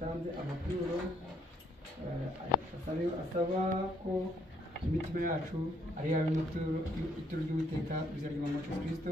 watanze amaturo asaba ko imitima yacu ari yawe ituro ry'Uwiteka izina ry'Umwami wacu Kristo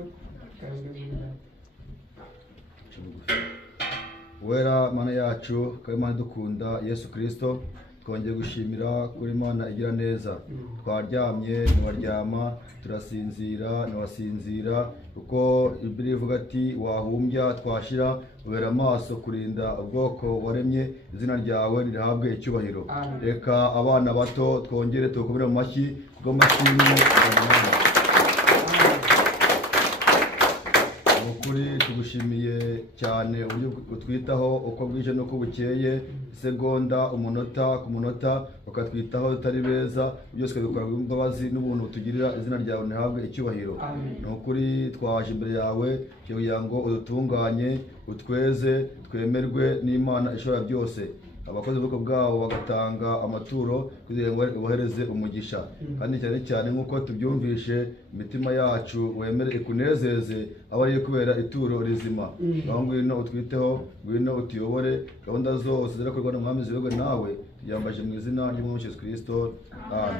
Wera Mana yacu kandi Mana dukunda Yesu Kristo, twongeye gushimira kuri Mana igira neza. Twaryamye ntiwaryama, turasinzira ntiwasinzira, kuko Bibiliya ivuga ati wahumbya twashira, ubera amaso kurinda ubwoko waremye, izina ryawe nirihabwe icyubahiro. Reka abana bato twongere tukomere mu mashyi rw'amashimwe. Ukuri tugushimiye cyane uburyo utwitaho uko bwije nuko bukeye, segonda umunota ku munota ukatwitaho tutari beza, byose bikora imbabazi n'ubuntu utugirira, izina ryawe ntihabwe icyubahiro. Ni ukuri twaje imbere yawe kugira ngo udutunganye, utweze, twemerwe n'Imana ishobora byose. Abakozi b'ubwoko bwawo bagatanga amaturo kugira ngo ubohereze umugisha, kandi cyane cyane nk'uko tubyumvishe imitima yacu wemere ikunezeze, aba ariyo kubera ituro rizima. Aho ngwino utwiteho, ngwino utuyobore, gahunda zose zirakorwa n'Umwami ziyoborwe nawe, tuyambaje mu izina ry'Umwami Yesu Kristo. Amen.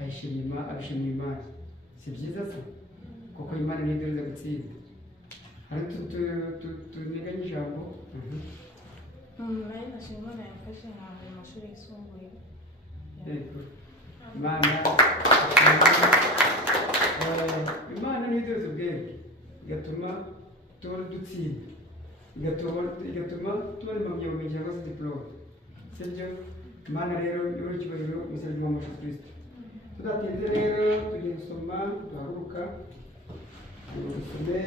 Abishimira Imana, si byiza se kuko Imana niyo iduha gutsinda. Hari tuniganye ijambo nari nashimye Imana yafashe ntabwo mu mashuri yisumbuye. Imana niyo iduha ubwenge, igatuma tubona dutsinda, igatuma tubona impamyabumenyi cyangwa se diplome, sibyo? Imana rero niyo icyubahiro mu izina ry'Umwami wacu Kristo. Tudatinze rero tugiye gusoma, duhaguruka dusome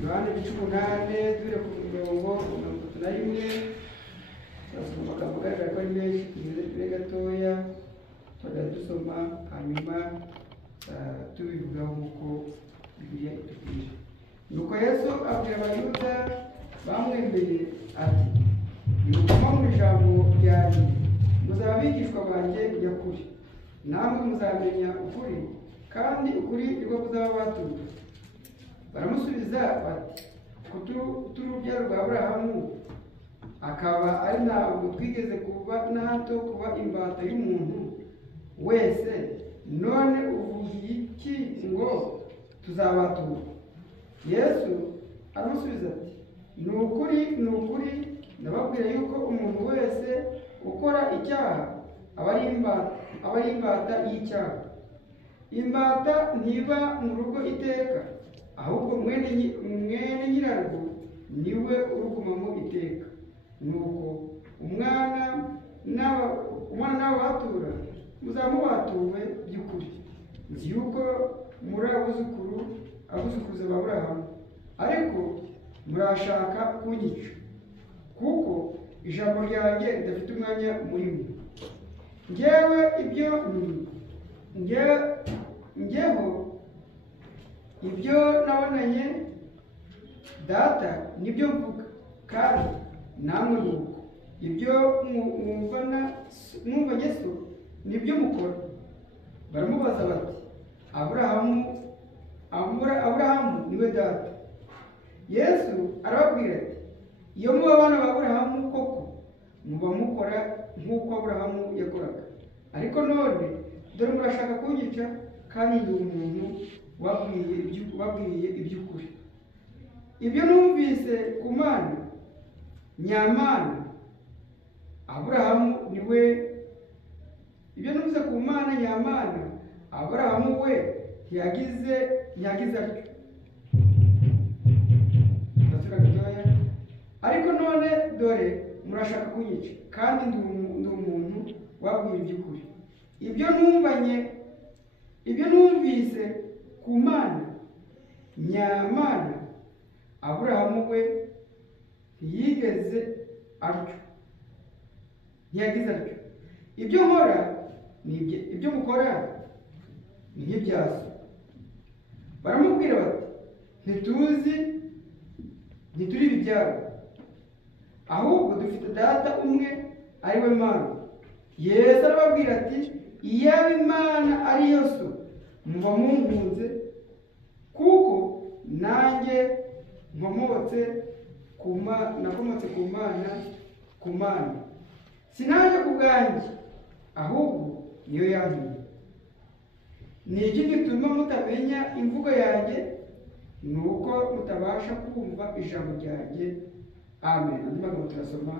Yohana igice 8 dure ku mirongo 31. Turasoma amagambo agaragara ko ari menshi, tugeze gatoya tugenda dusoma, hanyuma tubivugaho nk'uko Bibiliya itubwira. Nuko Yesu abwira Abayuda bamwemeye ati, nimuguma mu ijambo ryanjye, muzaba abigishwa banjye nyakuri, namwe muzamenya ukuri, kandi ukuri niko kuzababatura. Baramusubiza bati, turi urubyaro rwa Aburahamu, akaba ari ntabwo twigeze kuba na hato kuba imbata y'umuntu wese, none uvugiye iki ngo tuzabatura? Yesu aramusubiza ati, ni ukuri ndababwira yuko umuntu wese ukora icyaha aba ari imbata y'icyaha. imbata ntiba mu rugo iteka, ahubwo mwene nyirarwo niwe urugumamo iteka. Nuko umwana n'ababatura muzaba mubatuwe by'ukuri. Nzi yuko muri abuzukuruza ba Aburahamu, ariko murashaka kunyica, kuko ijambo ryanjye ridafite umwanya muri mwe. Njyeho ibyo nabonanye data nibyo mvuga, kandi namwe nuko ibyo mwumvanye so nibyo mukora. Baramubaza bati, Aburahamu niwe data? Yesu arababwira ati, iyo muba abana ba Aburahamu koko, muba mukora nk'uko Aburahamu yakoraga. Ariko none dore murashaka kunyica, kandi ndi umuntu wabwiye iby'ukuri. Ibyo numvise ku Mana nyamana Aburahamu we ntiyagize atyo. Ariko none dore murashaka kunyica, kandi ndi umuntu wabwiye iby'ukuri. Ibyo numvise ku Mana nyamana Aburahamu we ntiyagize atyo. Ibyo mukora ni nk'ibya so. Baramubwira bati, ntituri ibyabo, ahubwo dufite data umwe, ari we Mana. Yesu arababwira ati, iyaba Imana ari yo so, muba munkunze, kuko nanjye nakomotse ku Mana. Sinaje ku bwanjye, ahubwo niyo yantumye. Ni iki gituma mutamenya imvugo yanjye? Ni uko mutabasha kumva ijambo ryanjye. Amen. Andi magambo turasoma,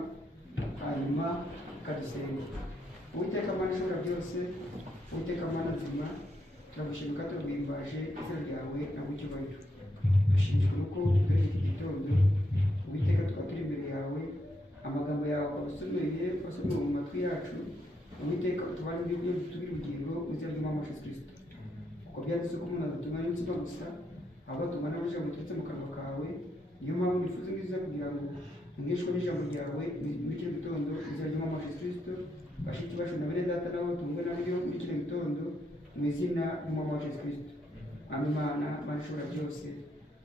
hanyuma kadusenge. Uwiteka Mana ishobora byose, Uwiteka Mana nzima, turagushimira ko turwimbaje izina ryawe na icyubahiro. Dushimishwa nuko dore iki gitondo, Uwiteka tukaba turi imbere yawe, amagambo yawe wasomeye mu matwi yacu. Uwiteka utubane n'ibyo tubiri ubugingo mu izina ry'Umwami Yesu Kristo. Kuko byanditse ko umuntu adatungwa n'umutsima gusa, ahubwo atungwa n'ijambo riturutse mu kanwa kawe. Niyo mpamvu nifuza ngiza kugira ngo mwishwe n'ijambo ryawe muri kino gitondo mu izina ry'Umwami Yesu Kristo. Bashiki bacu na bene data nabo tungwe nabyo muri kino gitondo mu izina ry'Umwami Yesu Kristo. Imana ishobora byose,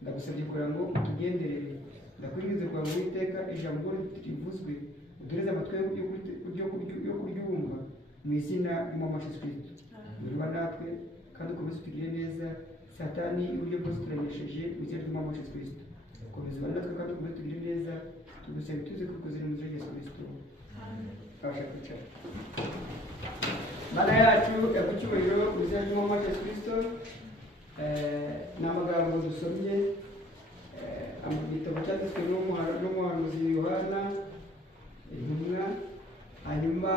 ndagusabye kugira ngo utugenderere. Ndakwinginze kwa Uwiteka, ijambo rivuzwe utureze amatwi yo kuryumva mu izina ry'Umwami Yesu Kristo. Niba natwe kandi ukomeze utugire neza. Satani uburyo bwose turanesheje mu izina ry'Umwami Yesu Kristo. Komeza natwe kandi ukomeze utugire neza. Tugusaba tuze kukuza mu izina rya Yesu Kristo. Abasha kwicara. Mana yacu yagucyubahiro mu izina ry'Umwami Yesu Kristo. Ni amagambo dusomye mu gitabo cyanditswe n'umuhanuzi Yohana intumwa, hanyuma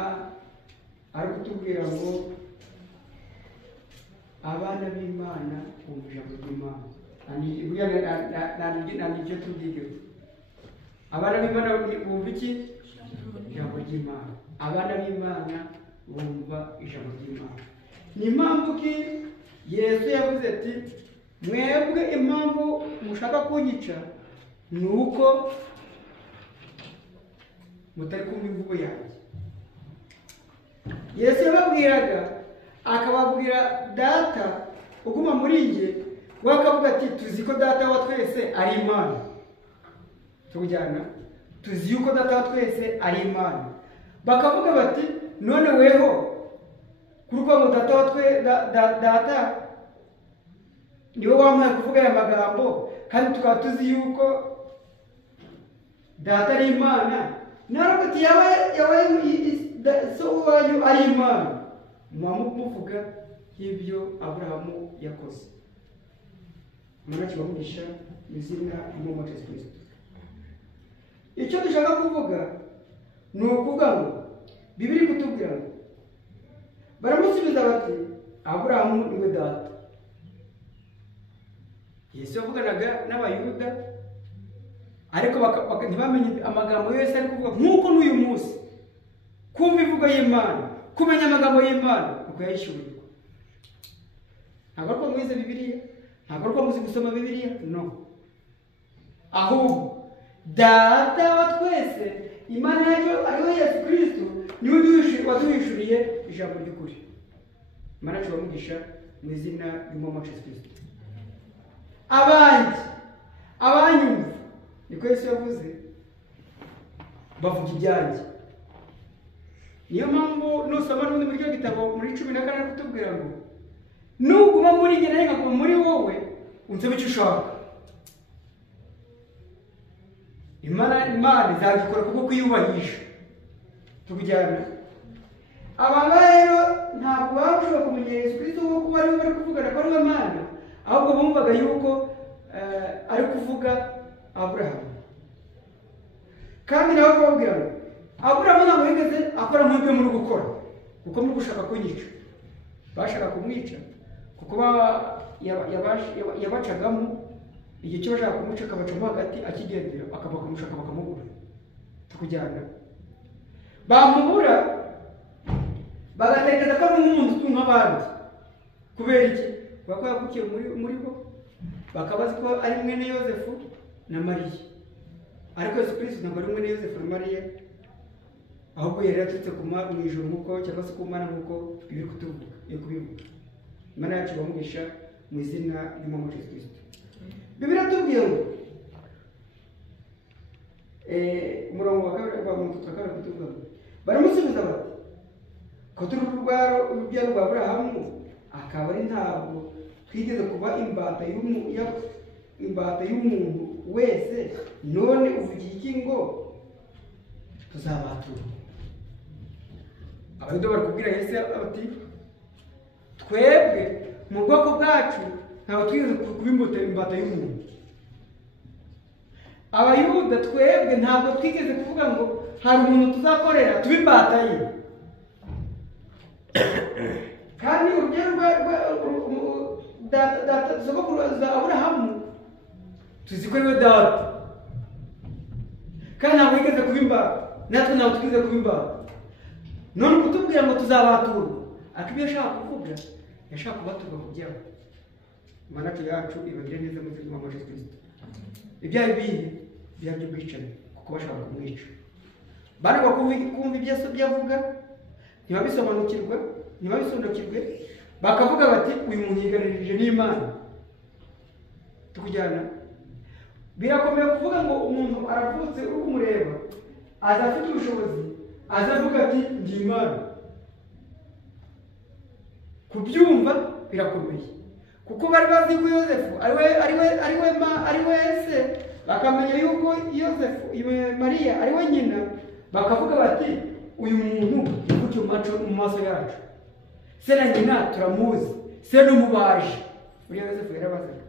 ari kutubwira ngo abana b'Imana bumva ijambo ry'Imana. Nicyo tubyigeho. Abana b'Imana bumva iki? Ijambo ry'Imana. Abana b'Imana bumva ijambo ry'Imana. Ni impamvu ki Yesu yavuze ati, mwebwe impamvu mushaka kunyica ni uko mutari kumva imvugo yanjye. Yesu yababwiraga, akababwira data uguma muri njye, we akavuga ati, tuzi ko data wa twese ari Imana. Tujyana, tuzi yuko data wa twese ari Imana. Bakavuga bati, none weho kuruko ngo data niwe wampaye kuvuga aya magambo, kandi tukaba tuzi yuko data ari Imana. Naravuga ati, so wanyu ari Imana, muvuga nk'ibyo Aburahamu yakoze. Imana kibamugisha mu izina ry'Umwami Yesu Kristo. Icyo dushaka kuvuga ni ukuvuga ngo Bibiri kutubwira ngo baramusubiza bati, Aburahamu niwe data. Yesu yavuganaga n'abayuda ariko ntibamenye amagambo yose ari kuvuga nk'uko n'uyu munsi kumva ivugo y'Imana, kumenya amagambo y'Imana uko yayishyurirwa. Ntabwo ari ko mwize Bibiliya, ntabwo ari ko muzi gusoma Bibiliya, no. Ahubwo Data wa twese, Imana yacu ariwe Yesu Kristo, niwe waduhishuriye ijambo ry'ukuri. Imana yacu bamugisha mu izina ry'Umwami Yesu Kristo. Abanyumva niko Yesu yavuze bavuga ibyanjye. Niyo mpamvu nusoma n'ubundi muri cyo gitabo muri 14 kutubwira ngo nuguma muri njye nawe nkaguma muri wowe unsabe icyo ushaka. Imana izagikora kuko kwiyubahisha. Tukujyana aba rero ntabwo bashobora kumenya Yesu Kristo kuko bari bari kuvugana ko ari Imana, ahubwo bumvaga yuko ari kuvuga Aburahamu. Kandi nawe kubabwira ngo Aburahamu ntabwo yigeze akora nk'ibyo muri gukora kuko muri gushaka kunyica. Bashaka kumwica kuko yabacagamo igihe cyo bashaka kumuca akabacamo hagati akigendera bakamushaka bakamubura. Tukujyana bamubura bagatekereza ko ari umuntu nk'abandi. Kubera iki? Kuko yavukiye muri bo, bakabazi ko ari mwene Yosefu na Mariya. Ariko Yesu Kristo ntabwo ari mwene Yosefu na Mariya, ahubwo yari yaturutse mu ijuru nk'uko cyangwa se ku Mana nk'uko biri kutuvuga yo kubivuga. Imana yacu bamugisha mu izina ry'Umwami Yesu Kristo. Bibiliya tubwiye ngo umurongo wa 2 kutuvuga baramusubiza bati ko turi urubyaro rwa Aburahamu, akaba ari ntabwo twigeze kuba imbata y'umuntu wese, none uvugiye iki ngo tuzabatura? Abayuda barakubwira Yesu bati twebwe mu bwoko bwacu ntabwo twigeze kuba imbata y'umuntu. Abayuda twebwe ntabwo twigeze kuvuga ngo hari umuntu tuzakorera tube imbata ye. Kandi urugero sogokuruza Aburahamu tuzi ko ariwe data, kandi ntabwo yigeze kuba imbata, natwe ntabwo twigeze kuba imbata. None kutubwira ngo tuzabaturwa, ariko ibyo yashaka kuvuga yashaka kubaturwa ku byaha. Imana yacu ibagire neza mu izina ry'Umwami Yesu Kristo. Ibyaha bihe byabyo bwicane kuko bashaka kumwica. Bari kumva ibyo Yesu byavuga ntibabisobanukirwe, bakavuga bati uyu muntu yiganirije n'Imana. Tukujyana birakomeye kuvuga ngo umuntu aravutse uri kumureba aza afite ubushobozi azavuga ati ndi Imana. Kubyumva birakomeye kuko bari bazi ko Yosefu ariwe se, bakamenya yuko Yosefu Mariya ariwe nyina, bakavuga bati uyu muntu yavukiye mu maso yacu, se na nyina turamuzi, se n'umubaji. Buriya Yosefu yarabazaga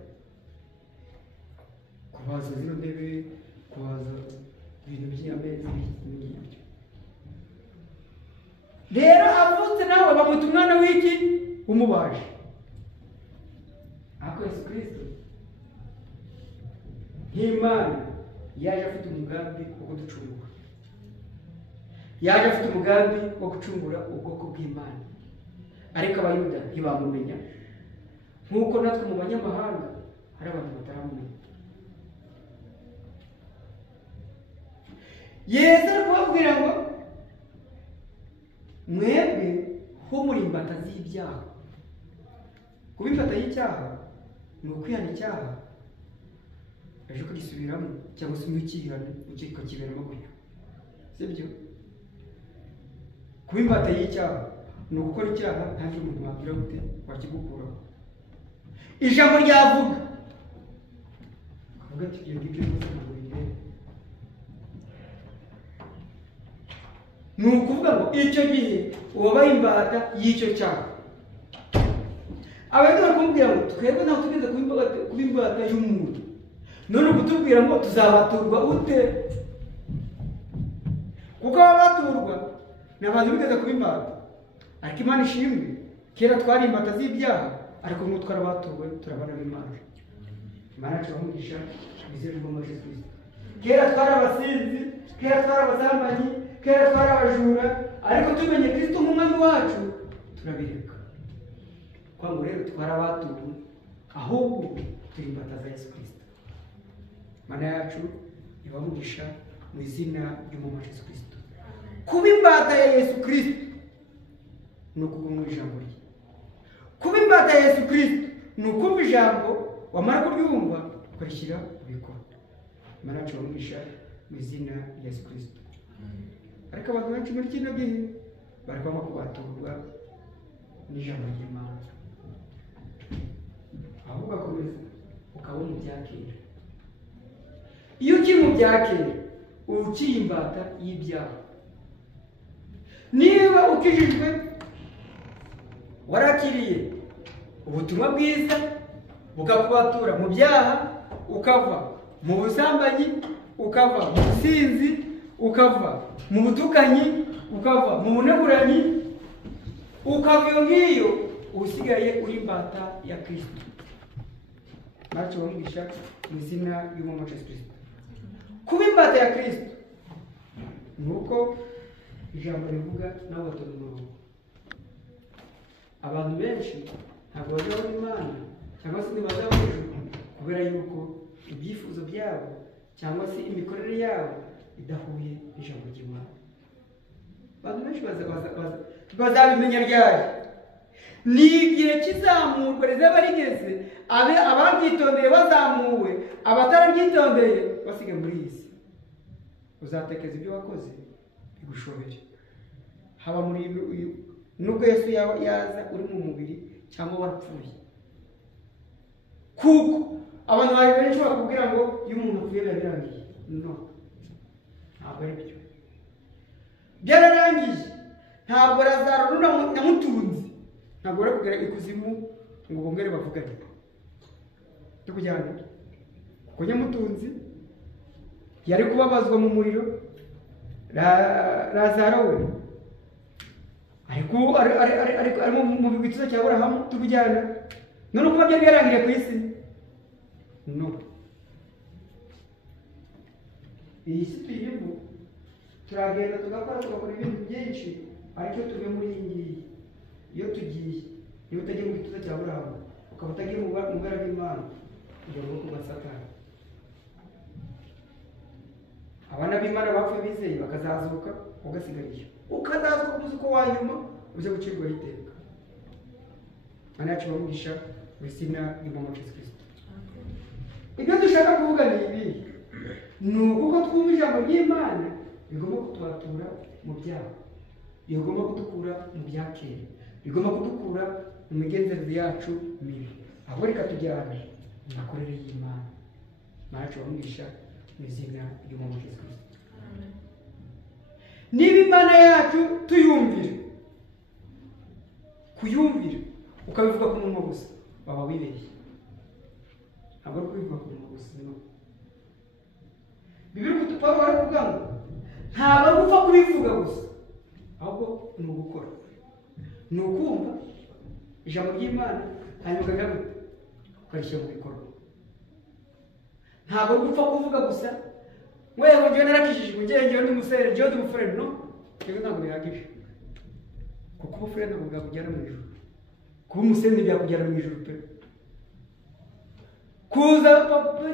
kubaza zino ntebe, kubaza ibintu by'amezi n'ibyo. Rero avutse nawe bamuta umwana w'iki umubaji. Ariko Yesu Kristo nk'Imana yaje afite umugambi wo kuducungura, yaje afite umugambi wo gucungura ubwoko bw'Imana, ariko Abayuda ntibamumenya nk'uko natwe mu banyamahanga hari abantu bataramumenya. Yesu ari kubabwira ngo mwebwe ho muri imbata z'ibyaha. Kuba imbata y'icyaha ni ukwihana icyaha ejo kugisubiramo cyangwa se ntukihane ukakiberamo gutyo, sibyo? Kuba imbata y'icyaha ni ugukora icyaha nta kintu umuntu wabwira gute wakigukuraho. Ijambo ryavuga ukavuga ati ibyo ngibyo rwose ntabwo bireba. Ni ukuvuga ngo icyo gihe uwabaye imbata y'icyo cyaha. Abayuda bakamubwira ngo twebwe ntabwo tugeze kuba imbata y'umuntu, none kutubwira ngo tuzabaturwa ute? Kuko ababaturwa ni abantu bigeze kuba imbata, ariko Imana ishimwe kera twari imbata z'ibyaha, ariko ngo twarabaturwe turabana n'Imana. Imana yacu bamugisha bizere ubwo muri Yesu Kristo. Kera twari abasinzi, kera twari abasambanyi, kera twari abajura, ariko tumenye Kristo nk'umwami wacu turabireka. Kwa ngo rero twari abatubu, ahubwo turi imbata za Yesu Kristo. Imana yacu ibamugisha mu izina ry'umwami Yesu Kristo. Kuba imbata ya Yesu Kristo ni ukuguma ijambo rye. Kuba imbata ya Yesu Kristo ni ukumva ijambo, wamara kuryumva ukarishyira mu bikorwa. Imana yacu ibamugisha mu izina rya Yesu Kristo. Ariko abantu benshi muri kino gihe bari kwanga kubaturwa n'ijambo ry'Imana, ahubwo ugakomeza ukaba mu bya kera. Iyo ukiri mu bya kera uba ukiri imbata y'ibyaha. Niba ukijijwe warakiriye ubutumwa bwiza bukakubatura mu byaha, ukava mu busambanyi, ukava mu businzi, ukava mu butukanyi, ukava mu buneguranyi, ukava iyo ngiyo, usigaye uri imbata ya Kristo. Nacu bamugisha mu izina ry'umwami Yesu Kristo. Kuba imbata ya Kristo nuko ijambo rivuga nawe batonda umurongo. Abantu benshi ntabwo bazabona Imana cyangwa se ntibazabona ijuru kubera yuko ibyifuzo byabo cyangwa se imikorere yabo idahuye n'ijambo ry'Imana. Abantu benshi bazabimenya ryari? Ni igihe kizamurwa rizaba rigeze, ababyitondeye bazamuwe, abatarabyitondeye basigaye muri iyi si. Uzatekereza ibyo wakoze bigushobere, haba muri nubwo Yesu yaza uri mu mubiri cyangwa warapfuye. Kuko abantu bari benshi bakubwira ngo iyo umuntu apfuye biba birangiye. No, ntabwo ari byo. Byararangiye. Ntabwo Lazaro namutunzi, ntabwo bari kugera ikuzimu ngo bongere bavugane. Tukujyana kuko nyamutunzi yari kubabazwa mu muriro, Lazaro we ari mu bigwikizo cya Aburahamu. Tukujyana none kuba byari byarangiriye ku isi. No, iyi si tuyirimo turagenda tugakora ibintu byinshi, ariko tuve muri iyi ngiyi. Iyo tugiye, iyo utagiye mu gituza cya Aburahamu ukaba utagiye mu bwara bw'Imana, ujya mu bwoko bwa Satani. Abana b'Imana bapfuye bizeye bakazazuka, ugasigariye ukazazuka ku munsi wa nyuma uje gucirwaho iteka. Imana yacu ibamugisha mu izina ry'umwami Yesu Kristo. Ibyo dushaka kuvuga ni ibi: ni uko twumva ijambo ry'Imana rigomba kutubatura mu byaha, rigomba kudukura mu bya kera, rigomba kudukura mu migenzereze yacu mibi, ahubwo rikatujyana mu mikorere y'Imana. Imana yacu ibamugisha mu izina ry'umwami Yesu Kristo. Niba Imana yacu tuyumvira, kuyumvira ukabivuga ku munwa gusa, waba wibeshye. Ntabwo ari kubivuga ku munwa gusa. No, Bibiri kutupfa bari kuvuga ngo ntabwo ari gupfa kubivuga gusa, ahubwo ni ugukora, ni ukumva ijambo ry'Imana hanyuma ukarishyira mu bikorwa. Ntabwo ari gupfa kuvuga gusa wewe ngiye narakishijwe, ngiye ndi umusere, ngiye ndi umufurere. No, ibyo ntabwo bihagije, kuko ubufurere ntabwo bwakujyana mu ijuru. Kuba umusere ntibyakujyana mu ijuru pe. Kuza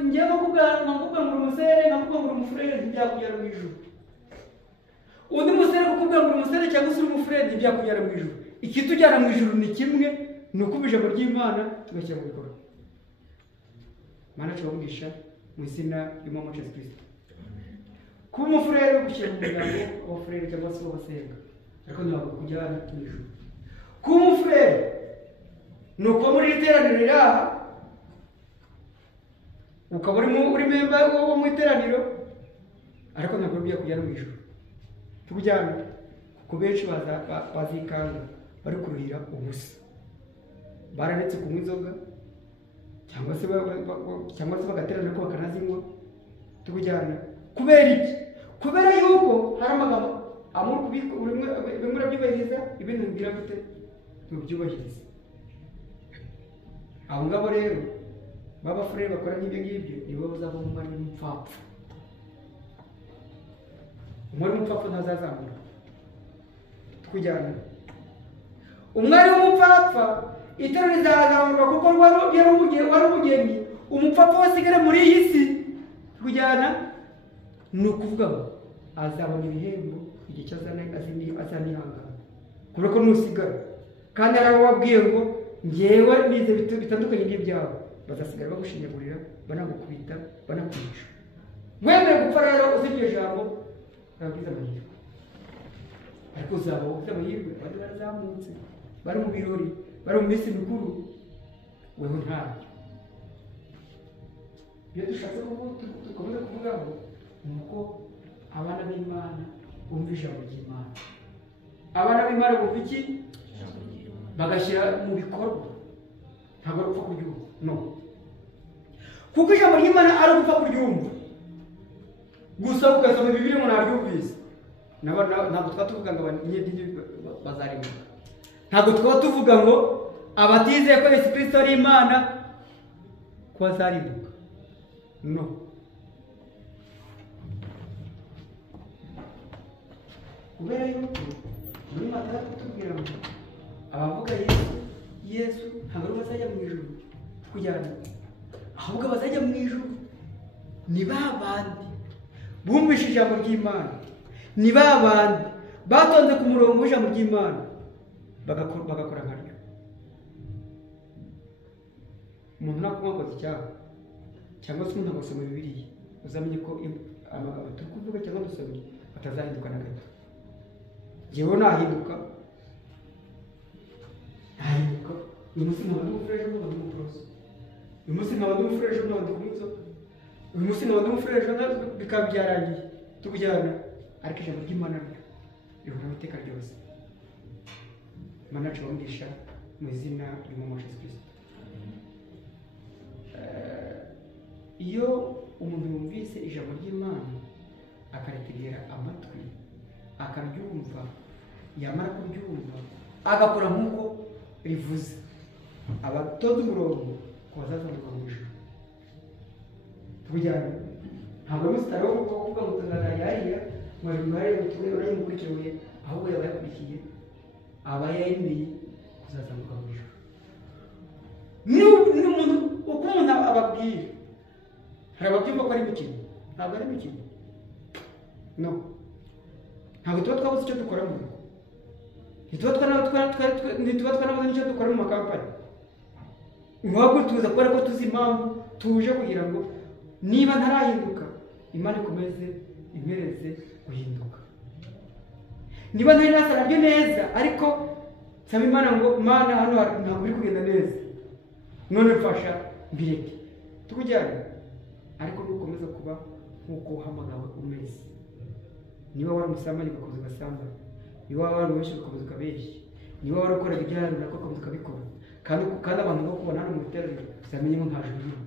ngiye nkakubwira ngo umusere, nkakubwira ngo umufurere, ntibyakujyana mu ijuru. Undi musere kukubwira ngo umusere cyangwa se umufurere, ntibyakujyana mu ijuru. Ikitujyana mu ijuru ni kimwe, ni ukumva ijambo ry'Imana tugashyira mu bikorwa. Imana yacu ibamugisha mu izina ry'umwami Yesu Kristo. Kuba umufurere gushyira mu muryango w'abafurere cyangwa se w'abasenga, ariko ntabwo kujyana mu ijuru. Kuba umufurere ni ukuba muri iri teraniro riri aha, ukaba uri memba wo mu iteraniro, ariko ntabwo bigiye kujyana mu ijuru. Tukujyana kuko benshi bazikanga bari kuruhira ubusa, bararetse kunywa inzoga cyangwa se bagaterana ko bakanazinywa. Tukujyana kubera iki? Kubera yuko hari amagambo amwe bimwe urabyubahiriza, ibindi ntibwira gute ntubyubahiriza. Abo ngabo rero b'abafurere bakora nk'ibyo ngibyo nibo bazavamo umwari w'umupfapfa. Umwari w'umupfapfa ntazazamura. Tukujyana umwari w'umupfapfa itorero rizazamurwa kuko wari umugeni. Umupfapfa wasigara muri iyi si tukujyana ni ukuvuga ngo azabona ibihembo igihe cyazanihangana kubera ko nusigara kandi arababwiye ngo ngewe nize bitandukanye n'ibyawe bazasigara bagushinyagurira banagukubita banakwica. Wemere gupfa rero uziryo jambo nabwiza amahirwe ariko uzaba ufite amahirwe abandi barazamutse bari mu birori bari mu minsi mikuru wewe ntabyo. Iyo dushatse dukomeza kuvuga ngo ni uko abana b'Imana bumva ijambo ry'Imana. Abana b'Imana bumva iki? Bagashyira mu bikorwa. Ntabwo ari upfa kuryumva, no, kuko ijambo ry'Imana ari upfa kuryumva gusa ugasoma Bibiliya umuntu aryumvise. Ntabwo twaba tuvuga ngo abanyedini bazarimuka. Ntabwo twaba tuvuga ngo abatizeye ko Yesu Kristo ari Imana ko bazarimuka, no. Kubera yuko muri Matayo tubwira ngo abavuga Yesu ntabwo bazajya mu ijuru kujyana, ahubwo bazajya mu ijuru ni ba bandi bumvishe ijambo ry'Imana, ni ba bandi batonze ku murongo w'ijambo ry'Imana bagakora nkaryo. Umuntu nakuba akoze icyaha cyangwa se umuntu agasoma Bibiliya uzamenye ko amagambo turi kuvuga cyangwa dusomye atazahinduka na gato. Jyewe nahinduka uyu munsi nkaba ndi umufureje nkaba ndi umuproso, uyu munsi nkaba ndi umufureje nkaba ndi kumutsoka, uyu munsi nkaba ndi umufureje bikaba byarangiye tukujyana, ariko ijambo ry'Imana rihoraho iteka ryose. Imana yacu bamugisha mu izina ry'Umwami Yesu Kristo. Iyo umuntu yumvise ijambo ry'Imana akaritegera amatwi akaryumva, yamara kuryumva agakora nk'uko rivuze, abatoza umurongo ko bazazamuka mu ijuru. Tukujyana ntabwo musitari wo kuvuga ngo tuzazajya mwari mwari mutuye urayimukurikiye, ahubwo yaba yakurikiye aba yemeye kuzazamuka mu ijuru. Ni umuntu uko umuntu ababwira, hari ababyumva ko ari imikino. Ntabwo ari imikino, no. Ntabwo tuba twabuze icyo dukora mu rugo, ntituba twanabuze n'icyo dukora mu makampani. Ntabwo tuza kubera ko tuzi impamvu tuje kugira ngo niba ntarahinduka Imana ikomeze impereze guhinduka. Niba ntari nasara byo neza ariko nsaba Imana ngo Mana hano ntabwo biri kugenda neza, none mfasha mbireke tukujyane. Ariko nukomeza kuba nk'uko uhamagawe umeze. Niba wari umusambanyi ugakomeza ugasambana, niba wari umubeshyi ugakomeza ukabeshya, niba wari ukoraga ibyaha runaka ugakomeza ukabikora, kandi abantu bo kubona hano mu iterambere uzamenye ngo nta juru ririmo.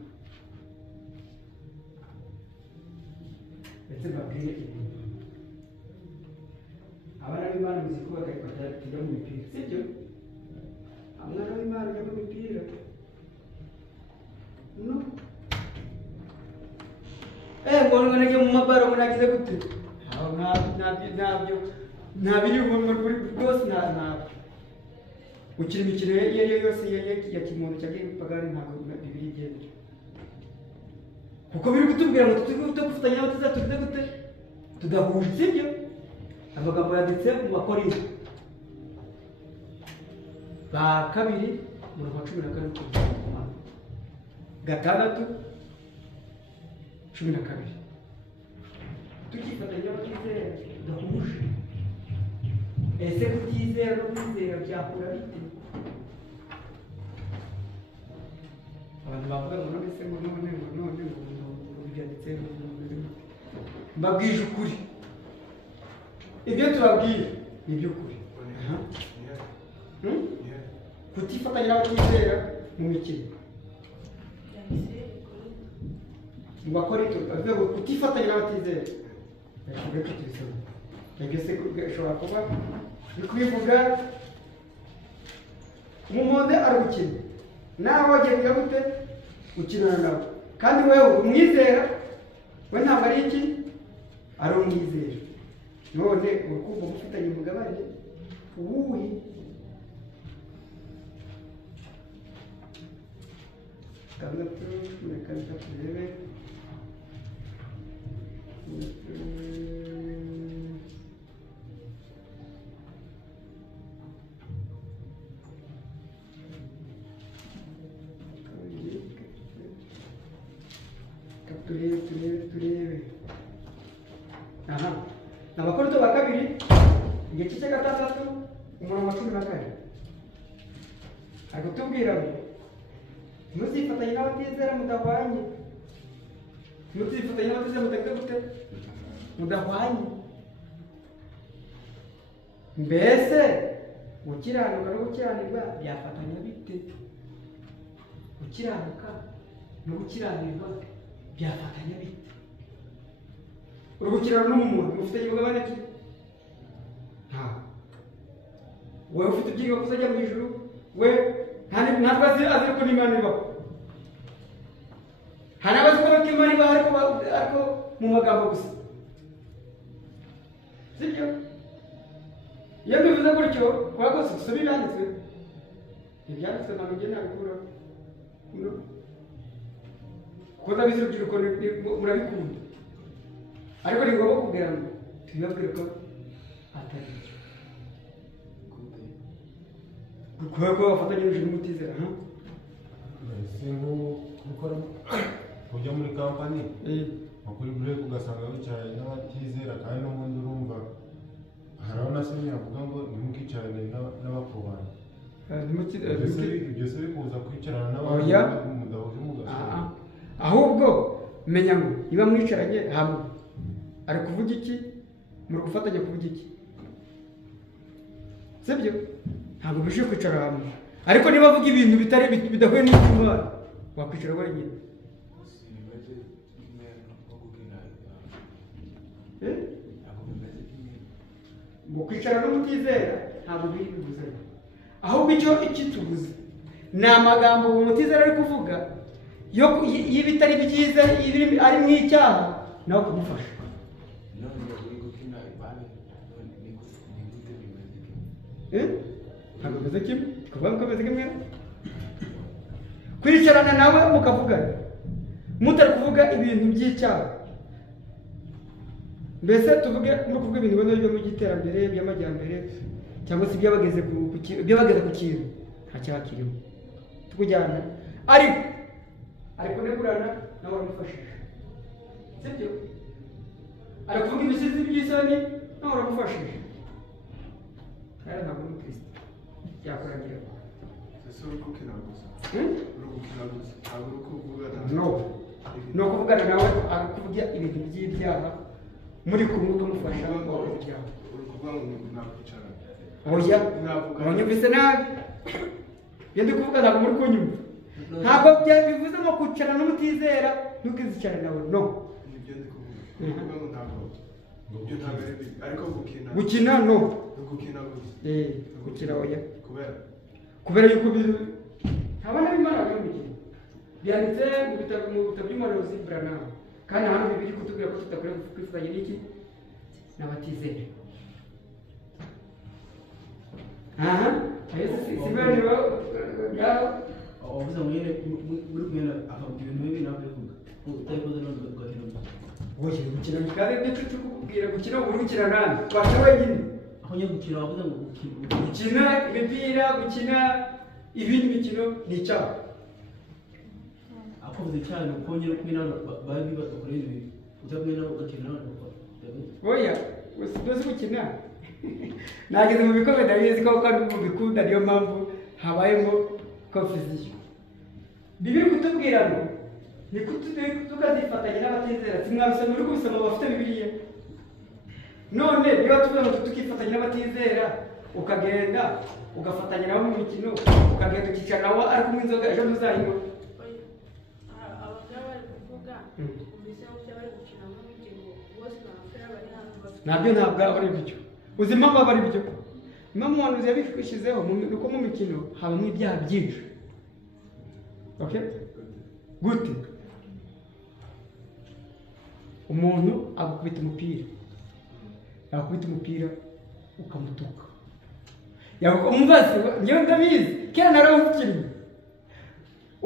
Ndetse mbabwire ibintu abana b'Imana muzi ko batajya mu mipira, sibyo? Umwana w'Imana ujya mu mipira, no. Ngo najya mu mabaro ngo nagize gute? Nta biri rwose, ntabyo. Gukina imikino iyo ariyo yose ya kimuntu cyagiye pagani ntabwo bibiri igenda, kuko biri kutubwira ngo gufatanya n'abo tuzatugize gute tudahuje, sibyo? Amagambo yanditse mu Bakorinto ba kabiri umurongo wa 16 tukifatanya n'abatizera tudahuje. Ese kutizera no kwizera byahura bite? Abantu bavuga ngo none se ngo none byanditse mbabwije ukuri, ibyo tubabwira ni iby'ukuri. Kutifatanya n'abatizera mu mikino mu Bakorinto avuga ngo kutifatanya n'abatizera, reka tubisome. Nagese ushobora kuba bikubivuga umumonde ari gukina nawe wagiye kugira gute ukinana nawe kandi wewe umwizera we ntabwo ari iki ari umwizera none urukundo gufitanye umugabane uwuhe gatandatu reka turebe turebe aha Abakorinto ba kabiri igice cya gatandatu umurongo wa 14 ari kutubwira ngo ntuzifatanye n'abatizera mudahwanye ntuzifatanye n'abatizera mudahwanye gute mudahwanye mbese gukiranuka no gukiranirwa byafatanya bite gukiranuka no gukiranirwa byafatanya bite urugukirana n'umuntu ufite umugabane ki nta wowe ufite ibyiga kuzajya mu ijuru we ntabwo azi ko n'Imana ibaho hari abazi ko Imana ibaho ariko mu magambo gusa sibyo iyo bivuze gutyo kwa rwose dusome ibyanditswe ibyanditswe ntabwo njye nabikura kuko ndabizi urubyiruko murabikunda ariko ni ngombwa kugira ngo tubibabwire ko atari byo kubera ko bafatanya n'ijuru n'umutizera ese gukora ujya muri kampani kuri bureke ugasanga wicaranye n'abatizera kandi n'ubundi urumva hari aho nasenye avuga ngo ntimukicarane n'abapfobana ibyo se bikuza kwicarana n'abantu mudahuje mugasanga ahubwo menya ngo niba mwicaranye hamwe ari kuvuga iki muri gufatanya kuvuga iki sibyo ntabwo bishobora kwicara hamwe ariko niba avuga ibintu bidahuye n'iby'Imana wakwicara wenyine ngo kwicara n'umutizera ntabwo biri bivuze ahubwo icyo tuvuze ni amagambo uwo mutizera ari kuvuga y'ibitari byiza ari mu icyaha nawe kumufasha ntabwo bimeze kimwe tukavuga ko bimeze kimwe kwicarana nawe mukavugana mutari kuvuga ibintu by'icyaha mbese tuvuge no kuvuga ibintu byo mu giterambere by'amajyambere cyangwa se byabageze ku kintu nta cyaha kirimo tukujyana ariko negurana nawe uramufashije sibyo ari kuvuga ibisizi by'isoni nawe uramufashije kandi ntabwo uri Kristo yakurangira ese uri gukina gusa ntabwo uri kuvugana no kuvugana nawe ari kuvuga ibintu by'ibyaha muri kumwe ukamufasha ngo ibyaha uri kuvuga ngo nakwicarana oya uranyumvise nabi iyo ndi kuvuga ntabwo muri kunyumva ntabwo bivuze ngo kwicarana n'umutizera ntukizicarane nawe no nibyo ndi kuvuga ngo ntabwo ibyo ntabwo ari bibi ariko gukina no gukina gusa gukina oya kubera yuko ntabona b'Imana bimukina byanditse mu bitabo by'umuhanuzi Branham kandi hano bibiri kutubwira ko tutakwiye kwifatanya n'iki n'abatizera sibenero ngaho wavuze ngo nyine muri kumena akavuga ibintu bibi nawe kuvuga utabikoze none ugahera oya gukina kandi ndetse tukubwira gukina urukina nani twasha wenyine aho nyine gukina wavuze ngo gukina imipira gukina ibindi mikino ni icyaha akoze cyane uko nyine kumwe n'abantu bari bakora ibi ujya kumwe nabo ugakina n'abantu bakora oya uzi gukina nageze mu bikombe ndabizi ko kandi mu bikunda niyo mpamvu habayemo confusion bibiri kutubwira ngo ni tukazifatanya n'abatizera simwabisoma uri kubisoma bafite bibiliya none niba tuvuga ngo tukifatanya n'abatizera ukagenda ugafatanya nabo mu mikino ukagenda ukicara nawe ari kunywa inzoga ejo ntuzayinywa nabyo ntabwo ari byo uzi impamvu aba ari byo impamvu umuhanuzi yabishyizeho nuko mu mikino habamo ibyaha byinshi gute umuntu agukubita umupira yakubita umupira ukamutuka umubazi njyewe ndabizi kera narawukinnye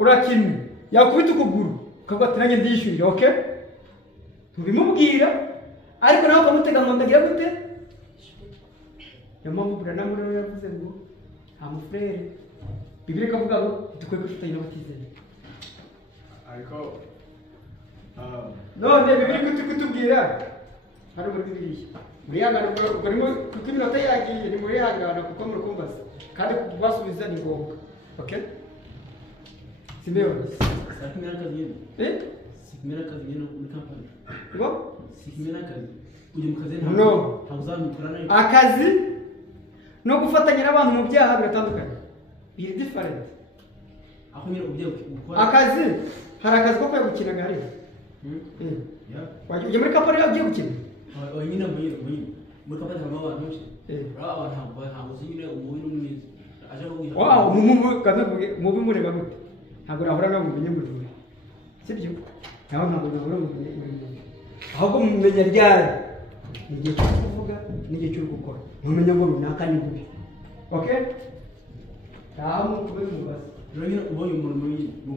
urakinnye yakubita ukuguru ukavuga ati nanjye ndiyishyurira okay ntubimubwira ariko nawe ukamutega ngo ndagira gute niyo mpamvu Branham rero yavuze ngo nta mufurere Bibiliya ikavuga ngo dukwiye kwifatanya n'abatizeye ariko none Bibiliya iri kutubwira hano muri Bibiliya murihangana barimo kuko iminota yagiye ni murihangana kuko muri kumbaza kandi kubasubiza ni ngombwa okay Simeon Sikimera kazi nyine. Sikimera kazi nyine muri kampani. ngo Sikimera kazi. Ujye mu kazi No. ntawuzamikora nayo. akazi no gufatanya n'abantu mu byaha biratandukanye biri different Aho nyine ugiye gukora. akazi hari akazi ko kwegukina gari Ya. wajya muri kapari ugiye gukina Nyine muri kampani harimo abantu benshi. Eh. Abantu ntabwo uzi nyine umubiri n'umwiza. Aje kuguha. wow mubi mureba gute ntabwo nahora no mumenye mujura sibyo naho ntabwo nahora mumenye ahubwo mumenya ryari ni igihe cyo kuvuga n'igihe cyo gukora mumenya ngo runaka ni bubi okay ntaho mukube mubaza Rero nyine ubonye umuntu mu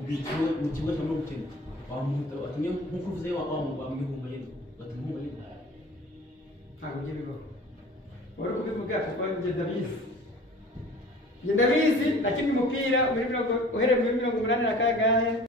kigo cyangwa gukina. Wamuhuta atumye nkuko uvuze wamwihumba nyine. Batumva nyine. ntabwo ujye bibaho wari kubivuga kuko njye ndabizi nakinnye umupira uhereye muri 80 na kangahe